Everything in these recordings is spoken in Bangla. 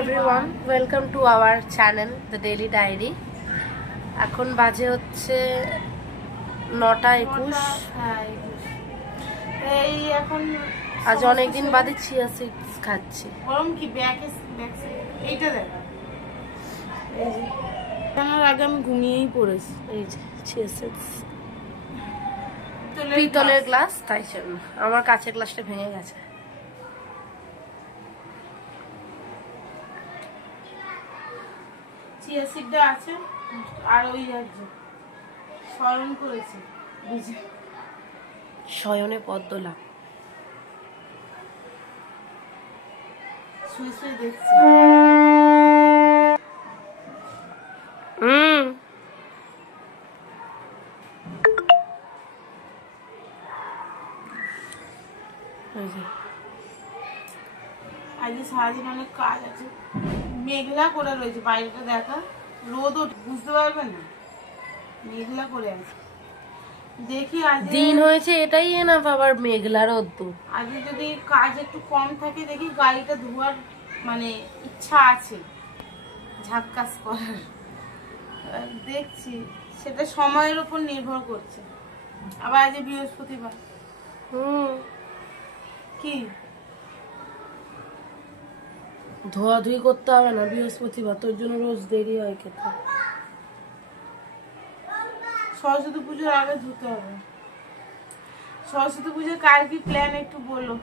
everyone, welcome to our channel The Daily Diary. এখন বাজে হচ্ছে 9:21। এই এখন আজ অনেকদিন বাদে চিয়া সিডস খাচ্ছি। গরম কি ব্যাক এইটা দেখ। এই যে আমার আগে আমি ঘুমিয়েই পড়েছি। এই যে চিয়া সিডস পিতলের গ্লাস, তাই জন্য আমার কাঁচের গ্লাসটা ভেঙে গেছে। চিয়া সিডটা আছে আর ওই আছে শয়ন করেছে বুঝি শয়নে পদ্মলা শুয়ে শুয়ে দেখছি। আজকে সারাদিন অনেক কাজ আছে, মেঘলা করে রয়েছে, বাইরেটা দেখা রোদও বুঝতে পারবে না, মেঘলা করে আছে। দেখি আজ দিন হয়েছে এটাই না, আবার মেঘলা রোদ। আজকে যদি কাজ একটু কম থাকে দেখি গাড়িটা ধোয়ার মানে ইচ্ছা আছে, ঝাক্কাস করার। দেখছি সেটা সময়ের উপর নির্ভর করছে। আবার আজ বৃহস্পতিবার। কি ধোয়াধুয়ি করতে হবে না বৃহস্পতিবার, তোর জন্য রোজ দেরি হয় খেতে। সরস্বতী পুজোর আগে ধুতে হবে। সরস্বতী পুজোর কার কি প্ল্যান একটু বলো।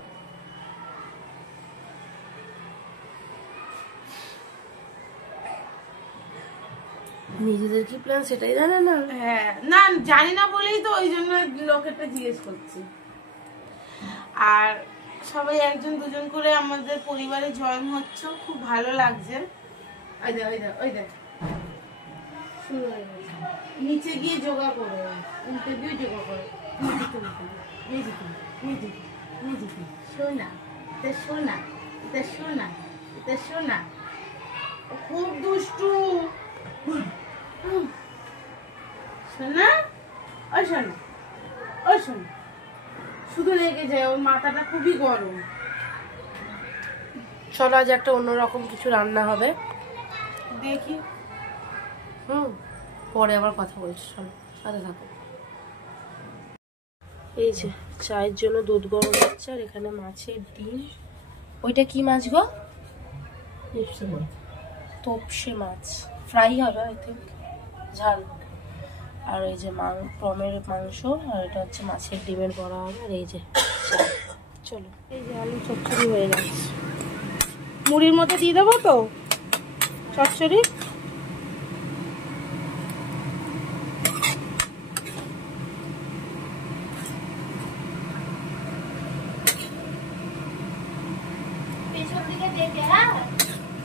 নিজেদের কি প্ল্যান সেটাই জানে না। হ্যাঁ না, জানি না বলেই তো ওই জন্য লোকেরটা জিজ্ঞেস করছি। আর সবাই একজন দুজন করে আমাদের পরিবারে জয়েন হচ্ছে, খুব ভালো লাগছে। ওই দেখ ওই দেখ ওই দেখ শুরু হয়ে গেছে। নিচে গিয়ে যোগা করে, উল্টে দিয়ে যোগা করে। শোনা এটা শোনা এটা শোনা এটা শোনা, খুব দুষ্টু শোনা। ওই শোনা ওই শোনা, শুধু লেগে যায়, ওর মাথাটা খুবই গরম। চলো আজ একটা অন্যরকম কিছু রান্না হবে, দেখি। পরে আবার কথা বলছি, চলো সাথে থাকো। এই যে চায়ের জন্য দুধ গরম হচ্ছে, আর এখানে মাছের ডিম। ওইটা কি মাছ গো? তোপসে মাছ, ফ্রাই হবে আই থিঙ্ক, ঝাল। আর এই যে পমের মাংস, আর এটা হচ্ছে মাছের ডিমের বড়া হবে। আর এই যে চলো, এই যে আলু চচ্চড়ি হয়ে গেছে। মুড়ির মধ্যে দিয়ে দেবো তো চচ্চড়ি। পেছন দিকে দেখে, হ্যাঁ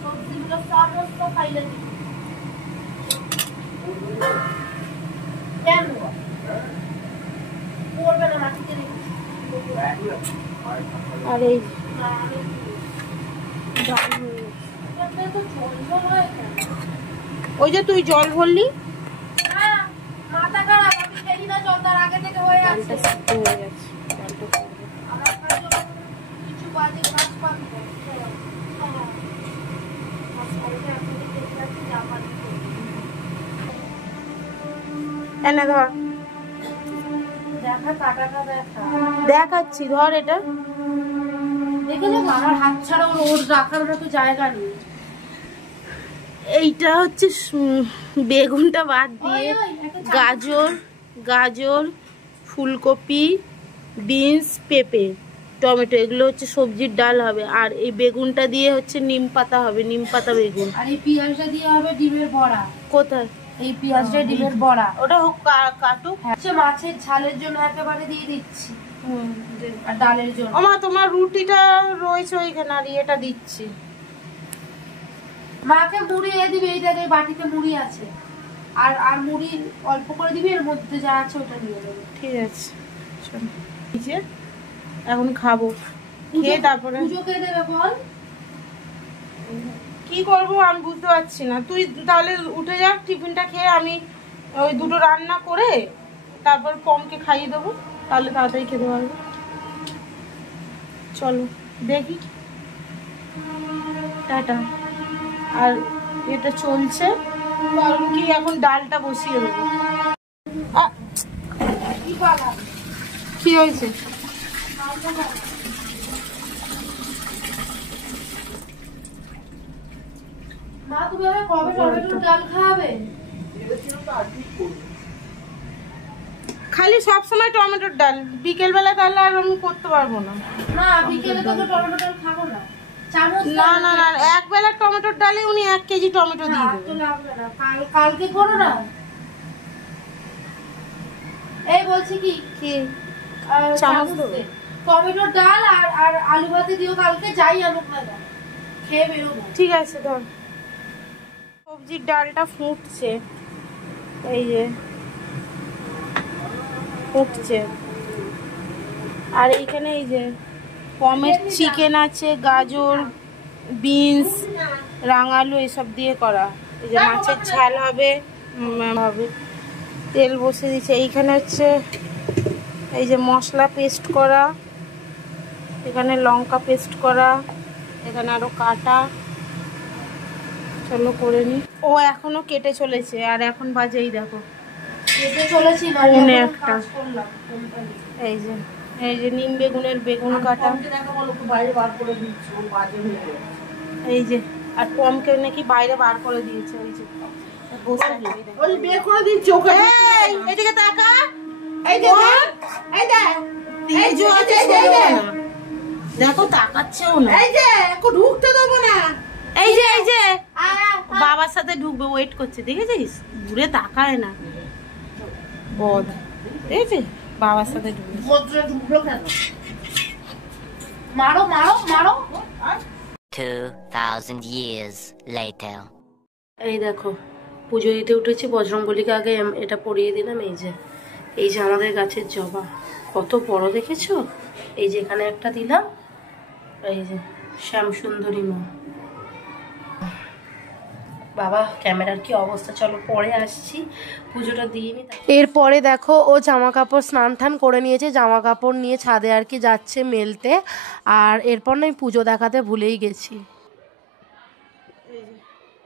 সবজিগুলো সমস্ত খাইলে কেন করবে না মাটিতে রেখে। আর এই ওই যে তুই জল ভরলি, মাথা খারাপ, আমি দেখি না জল তার আগে থেকে হয়ে আছে। কিছু বাজে ঘাস পাবি এনে ধর, দেখা কাটাটা দেখা দেখাচ্ছি, ধর এটা দেখেছো, আমার হাত ছাড়া ওর রাখার মতো জায়গা নেই। এইটা হচ্ছে বেগুনটা বাদ দিয়ে গাজর ফুলকপি বিনস পেঁপে টমেটো এগুলো হচ্ছে সবজির ডাল হবে। আর এই বেগুনটা দিয়ে হচ্ছে নিম পাতা হবে, নিম পাতা বেগুন। আর এই পেঁয়াজটা দিয়ে হবে ডিমের বড়া। কোথায় এই পেঁয়াজটা ডিমের বড়া, ওটা হোক কাটুক। মাছের ঝালের জন্য একেবারে দিয়ে দিচ্ছি, আর ডালের জন্য। ওমা তোমার রুটিটা রয়েছে ওইখানে, আর এটা দিচ্ছি। মাকে মুড়ি দিবি, এই জায়গায় বাটিতে মুড়ি আছে, আর আর মুড়ি অল্প করে দিবি, এর মধ্যে যা আছে ওটা নিয়ে নেবে। ঠিক আছে এখন খাবো, খেয়ে তারপরে পুজো কে দেবে বল? কি করবো আমি বুঝতে পারছি না। তুই তাহলে উঠে যাক, টিফিনটা খেয়ে আমি ওই দুটো রান্না করে তারপর পমকে খাইয়ে দেবো, তাহলে তাড়াতাড়ি খেতে পারবো। চলো দেখি, টাটা। আর এটা চলছে, কারণ কি এখন ডালটা বসিয়ে দেবো। কি হয়েছে? মা তুমি আবার কবে টমেটোর ডাল খাওয়াবে? খালি সব সময় টমেটোর ডাল, বিকেল বেলা তাহলে আর আমি করতে পারবো না। না বিকেলে তো টমেটোর ডাল খাবো না। চামচ না না না, এক বেলা টমেটোর ডালে উনি 1 কেজি টমেটো দিয়ে তো দেবেন। লাগবে না, কালকে করো না। এই বলছি কি কি চামচ দে। টমেটোর ডাল আর আলু ভাতে দিও কালকে, যাই আনুক না দাও, খেয়ে বেরোবো। ঠিক আছে ধর। সবজির ডালটা ফুটছে, এই যে ফুটছে। আর এইখানে এই যে পমের চিকেন আছে, গাজর, বিনস, রাঙালু এসব দিয়ে করা। এই যে মাছের ঝাল হবে, হবে। তেল বসে দিচ্ছে। এইখানে হচ্ছে এই যে মশলা পেস্ট করা, এখানে লঙ্কা পেস্ট করা, এখানে আরো কাটা। চলো করে নি। ও এখনো কেটে চলেছে, আর এখন বাজেই দেখো কেটে চলেছি না, পৌনে এখন একটা। কাজ করলাম। এই যে নিম বেগুনের বেগুন কাটা, এই যে। আর পমকে নাকি বাইরে বার করে দিয়েছে, ওই যে বসে আছে, ওই বের করে দিয়েছে ওকে। এই এদিকে তাকা, এই যে এই দেখ, এই যে দেখো তাকাচ্ছেও না, এই যে একটু ঢুকতে দেবো না, এই যে বাবার সাথে ঢুকবে, ওয়েট করছে, দেখেছিস? দূরে তাকায় না, বদ। দেখেছিস বাবার সাথে ঢুকবে, ঢুকলো কেন? মারো মারো মারো। 2000 years later. এই দেখো পুজো দিতে উঠেছি, বজরংবলীকে আগে এটা পরিয়ে দিলাম। এই যে আমাদের গাছের জবা কত বড় দেখেছো? এই যে এখানে একটা দিলাম, এই যে শ্যাম সুন্দরী মা। বাবা ক্যামেরার কি অবস্থা, চলো পরে আসছি, পুজোটা দিয়ে নি। এরপরে দেখো ও জামা কাপড় স্নান টান করে নিয়েছে, জামা কাপড় নিয়ে ছাদে আর কি যাচ্ছে মেলতে। আর এরপর না আমি পুজো দেখাতে ভুলেই গেছি। এই যে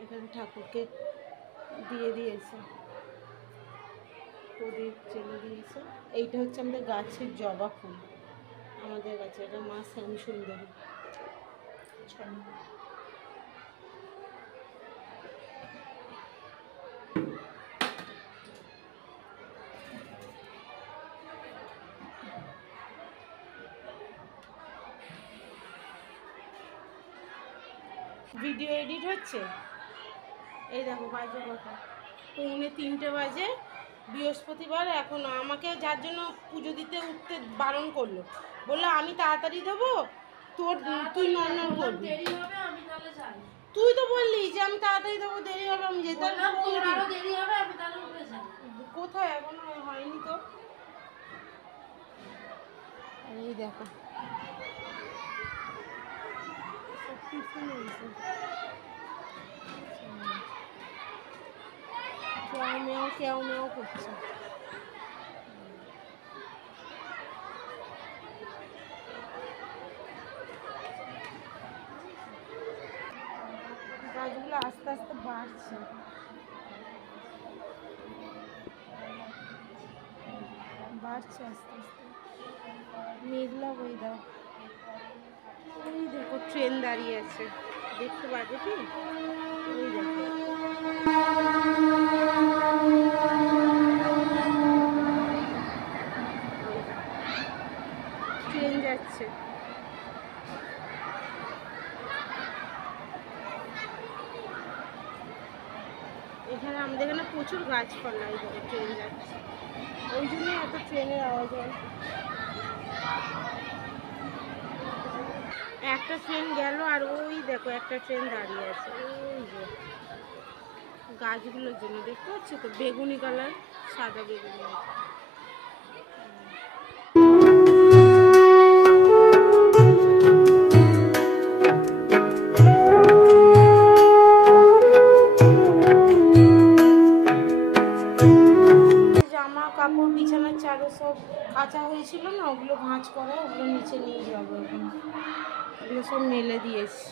এখানে ঠাকুরকে দিয়ে দিয়েছে, প্রদীপ জেলে দিয়েছে। এইটা হচ্ছে আমাদের গাছের জবা ফুল, আমাদের গাছে, এটা মা শ্যাম সুন্দরী। ভিডিও এডিট হচ্ছে। এই দেখো বাজে কথা, 2:45 বাজে, বৃহস্পতিবার। এখন আমাকে যার জন্য পুজো দিতে উঠতে বারণ করলো, বললো আমি তাড়াতাড়ি দেবো, তুই নর্মাল করবি। তুই তো বললি যে আমি তাড়াতাড়ি দেবো, দেরি হবে, আমি যেতে কোথায়, এখনো হয়নি তো। এই দেখো কেউ মেও করছে। গাছগুলো আস্তে আস্তে বাড়ছে, আস্তে আস্তে মেঘলা ওয়েদার। ওই দেখো ট্রেন দাঁড়িয়ে আছে, দেখতে পাবে কি? ওই দেখো ট্রেন যাচ্ছে। এখানে আমাদের এখানে প্রচুর গাছপালা, এই দেখো ট্রেন যাচ্ছে, ওই জন্যই এত ট্রেনের আওয়াজ হয়। একটা ট্রেন গেল, আর ওই দেখো একটা ট্রেন দাঁড়িয়ে আছে, ওই যে গাছগুলোর জন্য। দেখতে পাচ্ছি তো বেগুনি কালার, সাদা বেগুনি। জামা কাপড় বিছানার চাদর সব কাঁচা হয়েছিল না, ওগুলো ভাঁজ করা, ওগুলো নিচে নিয়ে যাবো এখন। এগুলো সব মেলে দিয়েছি।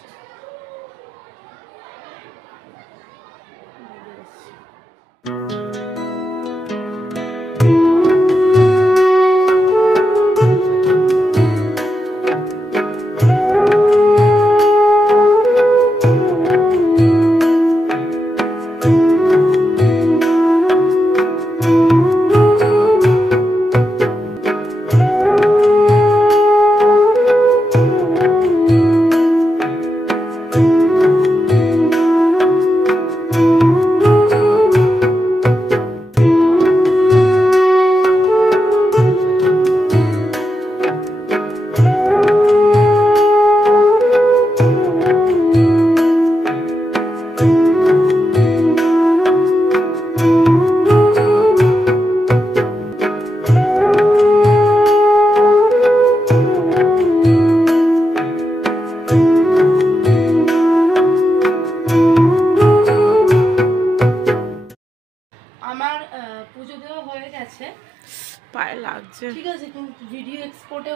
হচ্ছে। ঠিক আছে, কিন্তু ভিডিও এক্সপোর্টে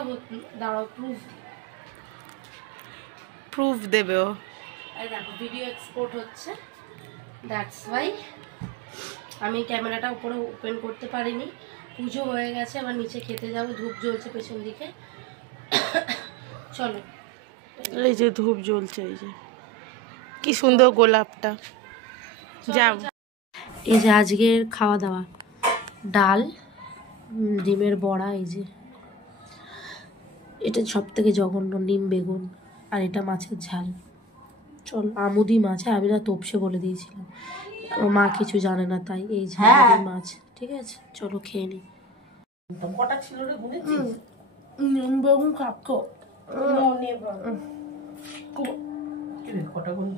দাঁড়াও, প্রুফ দেবে ও। এই দেখো ভিডিও এক্সপোর্ট হচ্ছে, দ্যাটস ওয়াই আমি ক্যামেরাটা উপরে ওপেন করতে পারিনি। পুজো হয়ে গেছে, আবার নিচে খেতে যাবো, ধূপ জ্বলছে পেছন দিকে। চলো, এই যে ধূপ জ্বলছে, এই যে কি সুন্দর গোলাপটা। যাও। এই যে আজকের খাওয়া দাওয়া, ডাল, ডিমের বড়া, এই যে এটা সব থেকে জঘন্য, নিম বেগুন, আর এটা মাছের ঝাল। চল, আমুদি মাছ, আমি না তোপসে বলে দিয়েছিলাম, আমার মা কিছু জানে না তাই। এই যে আমুদি মাছ, ঠিক আছে, চলো খেয়ে নি। কটা ছিল রে গুনেছিস? নিম বেগুন কাকো কি রে কটা গুন?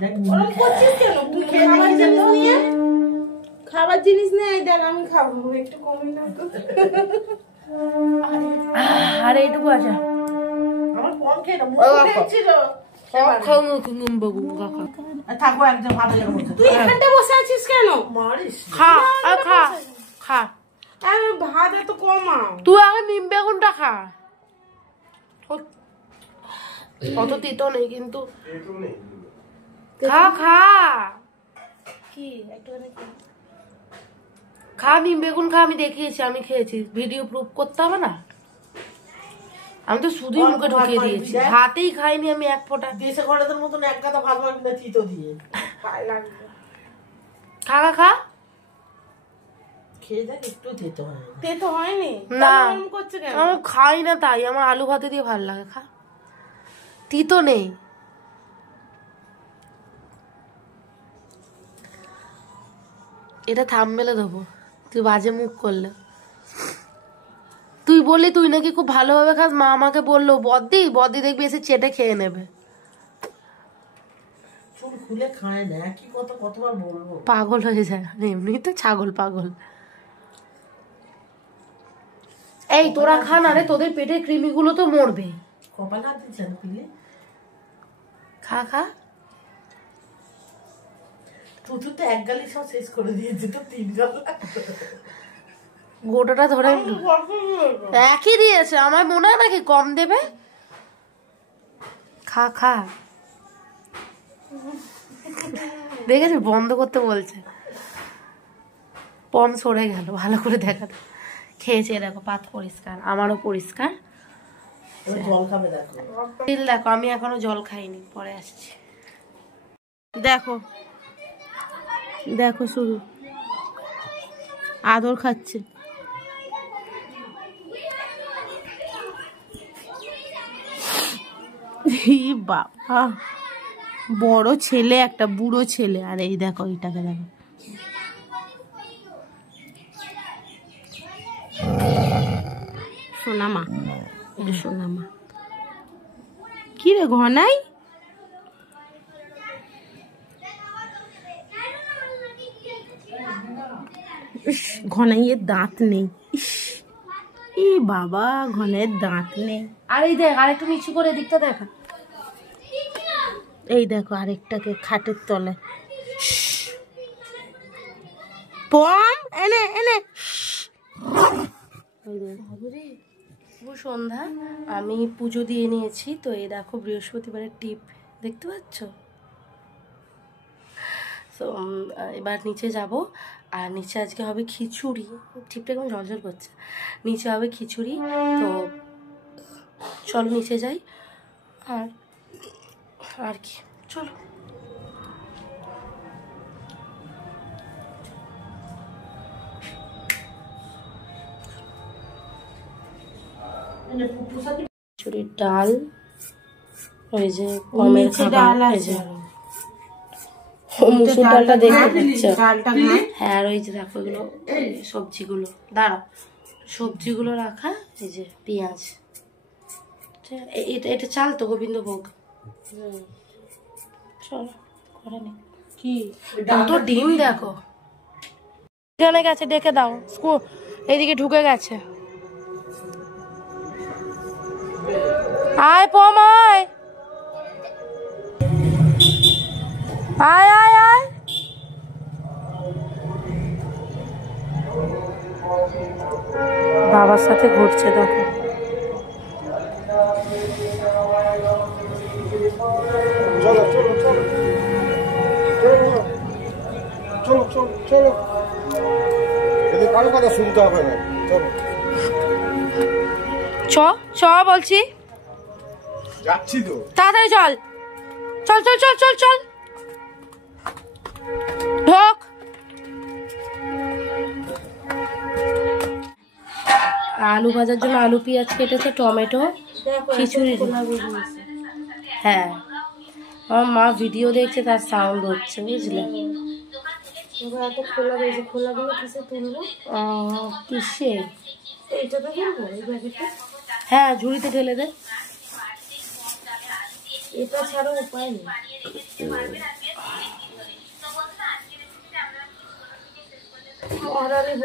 দেখ ওরকম করছিস কেন? তুই খাবার জিনিস নিয়ে, খাবার জিনিস নিয়ে এই দেখ আমি খাবো, একটু কমই না তো। আরে এইটুকু আছে, আমার কম খেয়ে না, ছিল নিম বেগুন কাকা। থাকবো একদম ভালো লেগে বলছে। তুই এখানটা বসে আছিস কেন? মারিস খা, আর খা খা, আরে ভাত এত কমাও। তুই আগে নিম বেগুনটা খা। অত তিতো নেই কিন্তু, খা খা, কি একটুখানি খা, নিম বেগুন খা, আমি দেখিয়েছি, আমি খেয়েছি, ভিডিও প্রুফ করতে হবে না। আমি তো শুধুই মুখে ঢুকিয়ে দিয়েছি, ভাতেই খাইনি আমি এক ফোঁটা। দেশে ঘরেদের মতন এক গাদা ভাত মারবি না চিতো দিয়ে। খা খা খা, খেয়ে দেখ, একটু দিতে হয় না। তে তো হয়নি না এরকম করছে কেন? আমি খাই না তাই, আমার আলু ভাতে দিয়ে ভালো লাগে। খা, তিতো নেই। এটা থাম্বনেলে দেবো, তুই বাজে মুখ করলে। তুই বললি তুই নাকি খুব ভালোভাবে খাস, মা আমাকে বললো বদ্দি বদ্দি দেখবি এসে চেটে খেয়ে নেবে। চুল খুলে খায় না, কি কতবার বলবো। পাগল হয়ে যায়, এমনি তো ছাগল পাগল। এই তোরা খা না রে, তোদের পেটে কৃমিগুলো তো মরবে। কপাল হাত দিচ্ছেন পিলে। খা খা, তুই তো এক গালি সব শেষ করে দিয়েছে, তো 3 গাল গোটাটা ধরে একই দিয়েছে, আমার মনে হয় নাকি কম দেবে। খা খা, দেখেছি বন্ধ করতে বলছে, পম সরে গেল, ভালো করে দেখাতে। খেয়েছে, দেখো পাত পরিষ্কার, আমারও পরিষ্কার। জল খাবে দেখো। দেখো আমি এখনো জল খাইনি, পরে আসছি। দেখো দেখো শুরু, আদর খাচ্ছে। বাবা, বড় ছেলে একটা, বুড়ো ছেলে। আর এই দেখো এইটাকে দেখো, সোনামা, এটা সোনামা। কি রে ঘনাই, ঘনাইয়ের দাঁত নেই। ই বাবা, ঘনের দাঁত নেই। আর এই দেখ, আর একটু নিচু করে দিকটা দেখা। এই দেখো আরেকটাকে খাটের তলায়। পম এনে এনে। শুভ সন্ধ্যা, আমি পুজো দিয়ে নিয়েছি তো। এই দেখো বৃহস্পতিবারের টিপ দেখতে পাচ্ছ। তো এবার নিচে যাব, আর নিচে আজকে হবে খিচুড়ি। টিপটা কেমন ঝরঝর করছে। নিচে হবে খিচুড়ি, তো চলো নিচে যাই। আর কি, চলো। খিচুড়ির ডাল, ওই যে গমের খাবার, এই যে মুসুর ডালটা দেখে দিচ্ছে। হ্যাঁ, আর ওই যে দেখো এগুলো সবজিগুলো, দাঁড়াও, সবজিগুলো রাখা, এই যে পেঁয়াজ, এটা এটা চাল তো গোবিন্দভোগ। চলো করে নি। কি কত ডিম দেখো, এখানে গেছে, ডেকে দাও, স্কুল এইদিকে ঢুকে গেছে। আয় পম আয়। আয় আয় আয়। বাবার সাথে ঘুরছে দেখো। চলো চলো চলো চলো চলো চলো, এদের কারো কথা শুনতে হবে না, চলো। চ চ বলছি, যাচ্ছি তো। তাড়াতাড়ি চল চল চল চল চল চল। ঢোক। আলু ভাজার জন্য আলু পেঁয়াজ কেটেছে, টমেটো, খিচুড়ি। হ্যাঁ, আমার মা ভিডিও দেখছে, তার সাউন্ড হচ্ছে, বুঝলে? কিসে? হ্যাঁ, ঝুড়িতে ঢেলে দে। এটা ছাড়া উপায় নেই।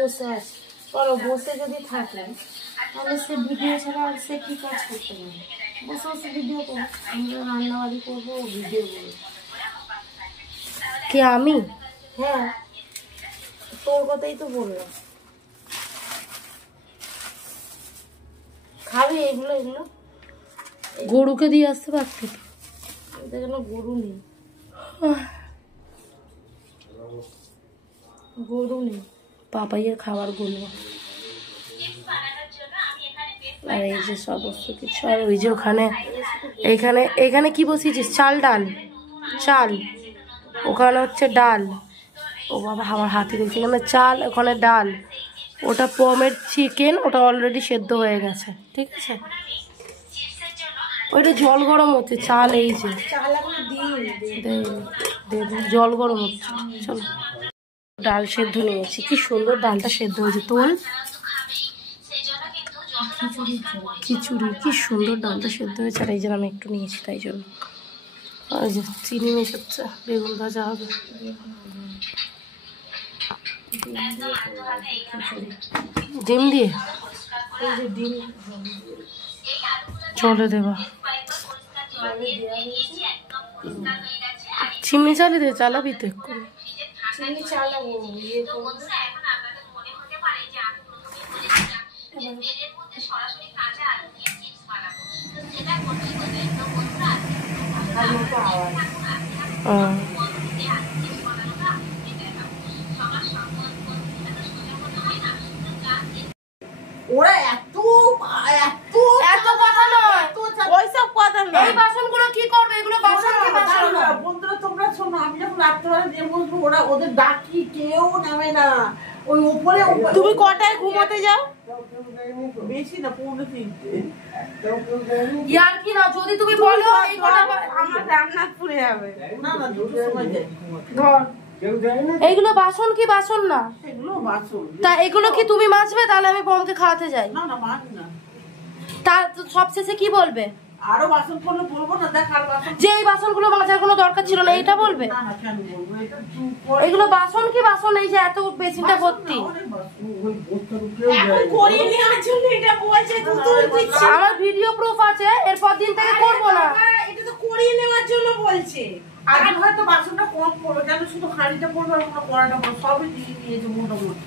বসে আছে, চলো বসে যদি থাকে তাহলে সে ভিডিও ছাড়া আর সে কি কাজ করতে পারে? বসে বসে ভিডিও করো, আমরা রান্নাবাড়ি করবো, ভিডিও করবো। কে আমি? হ্যাঁ, তোর কথাই তো বললাম। খাবি এগুলো? এগুলো গরুকে দিয়ে আসতে পারতে তো। এখানে গরু নেই, গরু নেই। পাপাইয়ের খাবার গুলো আর এই যে সমস্ত কিছু। আর ওই যে ওখানে, এখানে এখানে কি বসিয়েছিস? চাল ডাল, চাল। ওখানে হচ্ছে ডাল। ও বাবা, আমার হাতে দেখছি, এখানে চাল, ওখানে ডাল। ওটা পমের চিকেন, ওটা অলরেডি সেদ্ধ হয়ে গেছে, ঠিক আছে? ওইটা জল গরম হচ্ছে, চাল এই যে জল গরম হচ্ছে। চলো, ডাল সেদ্ধ নিয়েছি, কি সুন্দর ডালটা সেদ্ধ হয়েছে। তোল খিচুড়ি, কি সুন্দর ডালটা সেদ্ধ হয়েছে। আর এই জন্য আমি একটু নিয়েছি, তাই জন্য। আর যে চিনি মেশাচ্ছে, বেগুন ভাজা হবে। ডিম দিয়ে চলে দেবা। চিমনি চালিয়ে দে, চালাবি তো এক্ষুনি। চিনি চালাবো, ইয়ে করবো। ওরা এত এত এত কথা নয়, ওইসব কথা না। এই বাসনগুলো কি করবে? এগুলো বাসন কি বাসন না। বন্ধুরা তোমরা শোনো, আমি যখন রাত্রেবেলা দিয়ে বসবো, ওরা ওদের ডাকি কেউ নামে না। ওই উপরে তুমি কটায় ঘুমাতে যাও? বেশি না, 2:45। ইয়ার কি না, যদি তুমি বলো এই কটা আমার রান্না পুড়ে যাবে। না না, 2টোর সময় যাই ঘুমাতে। ধর, এইগুলো বাসন কি বাসন না? এগুলো বাসন। তা এগুলো কি তুমি মাজবে? তাহলে আমি বোমকে খাওয়াতে যাই। না না, মাছ না। তার সবশেষে কি বলবে? আরো বাসন করলে বলবো না, দেখ আর বাসন। যে এই বাসনগুলো মাজার কোনো দরকার ছিল না, এটা বলবে? না না, কেন বলবো? এটা এগুলো বাসন কি বাসন? এই যে এত বেসিনটা ভর্তি। এখন করিয়ে নেওয়ার জন্য এটা বলছে, তুই দিচ্ছিস। আমার ভিডিও প্রুফ আছে, এরপর দিন থেকে করবো না। এটা তো করিয়ে নেওয়ার জন্য বলছে। আর হয়তো বাসনটা কম পড়বে, কেন শুধু হাঁড়িটা পড়বে আর কোনো কড়াটা পড়বে, সবই দিয়ে নিয়েছে মোটামুটি।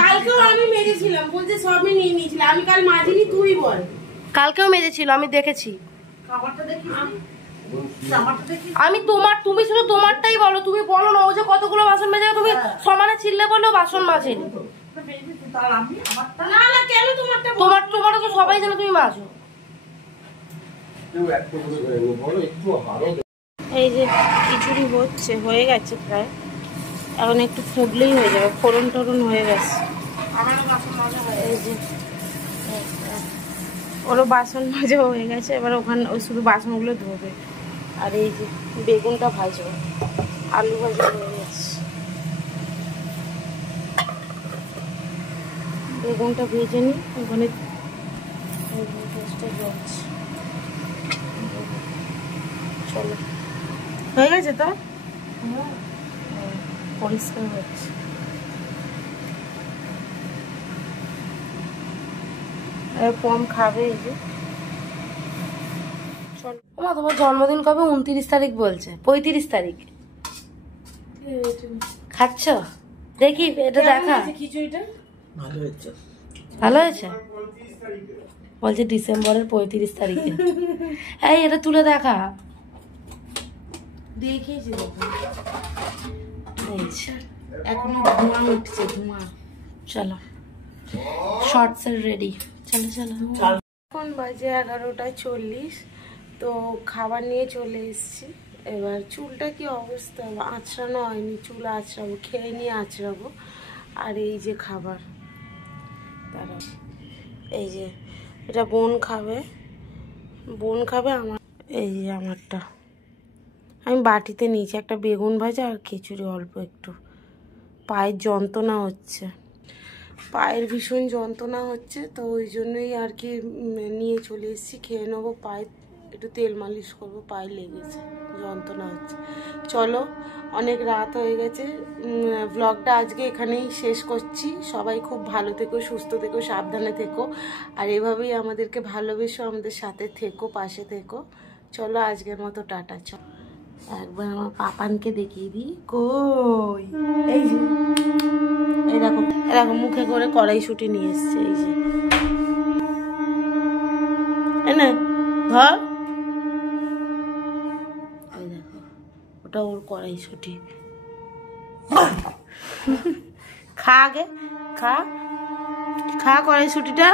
কালকেও আমি মেরেছিলাম, বলছে সবই নিয়ে নিয়েছিলাম। আমি কাল মাজিনি, তুই বল। কালকেও মেজেছিল, আমি দেখেছি। খাবারটা দেখি, জামাটা দেখি। আমি তুমি শুধু তোমারটাই বলো, তুমি বলো না ও যে কতগুলো বাসন মেজে, তুমি সমানে ছিললে বললো বাসন মাজেনি। তার আমি আমারটা না না, কেন তোমারটা? তোমারটা তো সবাই জানে তুমি মাজো। এই যে খিচুড়ি হচ্ছে, হয়ে গেছে প্রায়। এখন একটু ফুটলেই হয়ে যাবে, ফোড়ন টোড়ন হয়ে গেছে। এই যে ওরও বাসন মাজা হয়ে গেছে, এবার ওখানে ওই শুধু বাসনগুলো ধোবে। আর এই যে বেগুনটা ভাজবো, আলু ভাজা হয়ে গেছে। বেগুনটা ভেজে নিই, ওখানে চলো। হয়ে গেছে তো, পরিষ্কার হচ্ছে। কম খাবে এই যে। তোমার জন্মদিন কবে? 29 তারিখ বলছে, 35 তারিখ। খাচ্ছ? দেখি এটা দেখা। খিচুড়িটা ভালো হয়েছে। ভালো হয়েছে? বলছে ডিসেম্বরের 35 তারিখে। এই এটা তুলে দেখা। দেখেছি দেখো, এই যে, এখনো ধোঁয়া উঠছে, ধোঁয়া। চলো শর্টস এর রেডি। চলো চলো। এখন বাজে 11:40। তো খাবার নিয়ে চলে এসেছি। এবার চুলটা কি অবস্থা, আঁচড়ানো হয়নি, চুল আঁচড়াবো, খেয়ে নিয়ে আঁচড়াবো। আর এই যে খাবার, তারা এই যে এটা বোন খাবে, আমার। এই যে আমারটা আমি বাটিতে নিয়েছি, একটা বেগুন ভাজা আর খিচুড়ি অল্প একটু। পায়ের যন্ত্রণা হচ্ছে, পায়ের ভীষণ যন্ত্রণা হচ্ছে, তো ওই জন্যই আর কি নিয়ে চলে এসেছি। খেয়ে নেবো, পায়ে একটু তেল মালিশ করবো, পায়ে লেগেছে, যন্ত্রণা হচ্ছে। চলো, অনেক রাত হয়ে গেছে। ব্লগটা আজকে এখানেই শেষ করছি। সবাই খুব ভালো থেকো, সুস্থ থেকো, সাবধানে থেকো, আর এভাবেই আমাদেরকে ভালোবেসো, আমাদের সাথে থেকো, পাশে থেকো। চলো আজকের মতো টাটা। চলো একবার আমার পাপানকে দেখিয়ে দিই। কই, এই যে এরকম এরকম মুখে করে কড়াইশুঁটি নিয়ে এসছে। এই যে এনে ধর, এই দেখো, ওটা ওর কড়াইশুঁটি। খা আগে, খা খা কড়াইশুঁটিটা।